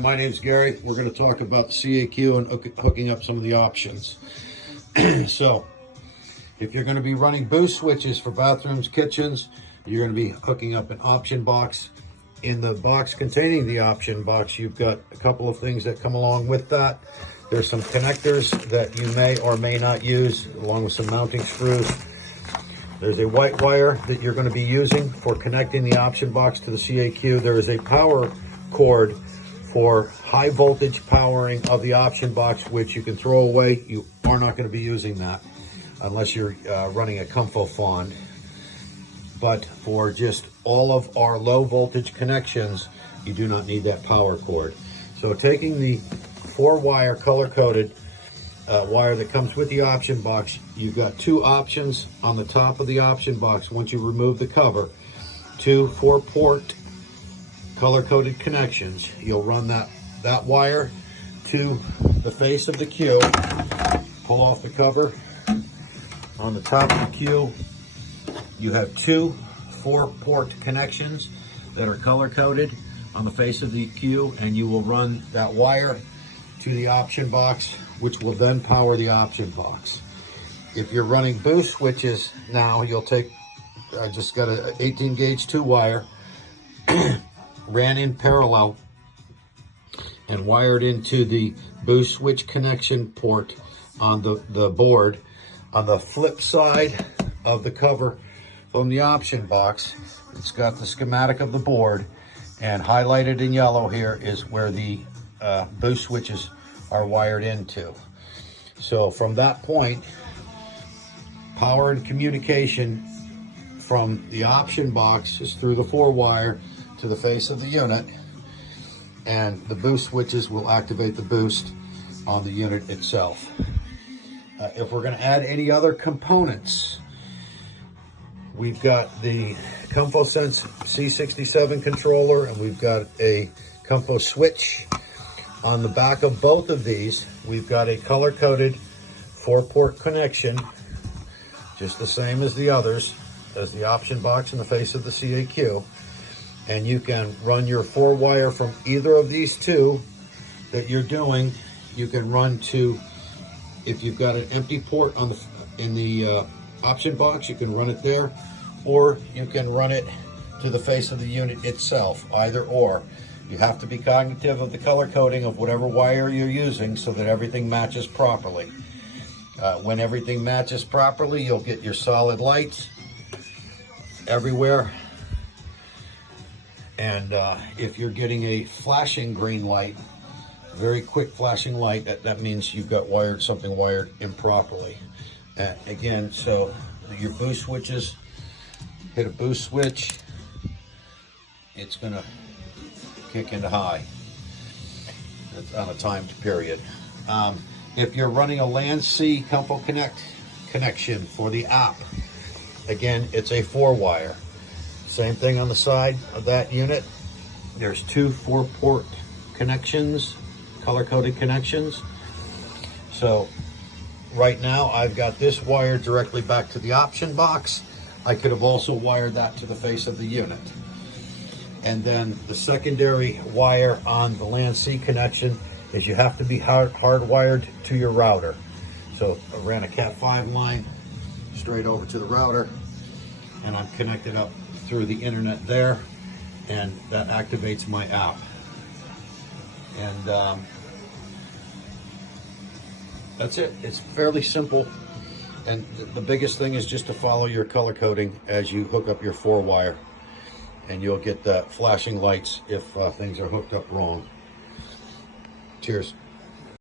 my name's Gary. We're going to talk about the CAQ and hooking up some of the options. So, if you're going to be running boost switches for bathrooms, kitchens, you're going to be hooking up an option box. In the box containing the option box, you've got a couple of things that come along with that. There's some connectors that you may or may not use, along with some mounting screws. There's a white wire that you're going to be using for connecting the option box to the CAQ. There is a power cord for high voltage powering of the option box, which you can throw away. You are not going to be using that unless you're running a ComfoAir. But for just all of our low voltage connections, you do not need that power cord. So taking the 4-wire color-coded wire that comes with the option box, you've got two options on the top of the option box. Once you remove the cover, two 4-port color-coded connections. You'll run that wire to the face of the Q, pull off the cover. On the top of the Q, you have two 4-port connections that are color-coded on the face of the Q, and you will run that wire to the option box, which will then power the option box. If you're running boost switches now, you'll take, I just got an 18 gauge 2-wire, ran in parallel and wired into the boost switch connection port on the board. On the flip side of the cover from the option box, it's got the schematic of the board, and highlighted in yellow here is where the boost switches are wired into. So from that point, power and communication from the option box is through the 4-wire to the face of the unit, and the boost switches will activate the boost on the unit itself. If we're going to add any other components, we've got the ComfoSense C67 controller, and we've got a Comfo switch. On the back of both of these, we've got a color-coded 4-port connection, just the same as the others, as the option box in the face of the CAQ. And you can run your 4-wire from either of these two that you're doing. You can run to, if you've got an empty port on in the option box, you can run it there, or you can run it to the face of the unit itself, either or. You have to be cognitive of the color coding of whatever wire you're using so that everything matches properly. When everything matches properly, you'll get your solid lights everywhere. And if you're getting a flashing green light, very quick flashing light, that means you've got something wired improperly. Again, so your boost switches, hit a boost switch, it's gonna kick into high. It's on a timed period. If you're running a Lan-C Comfo Connect connection for the app, again, it's a 4-wire. Same thing on the side of that unit. There's two 4-port connections, color-coded connections. So right now I've got this wire directly back to the option box. I could have also wired that to the face of the unit. And then the secondary wire on the Lan-C connection is you have to be hardwired to your router. So I ran a Cat5 line straight over to the router, and I'm connected up through the internet there, and that activates my app. And that's it. It's fairly simple, and the biggest thing is just to follow your color coding as you hook up your 4-wire, and you'll get that flashing lights if things are hooked up wrong. Cheers.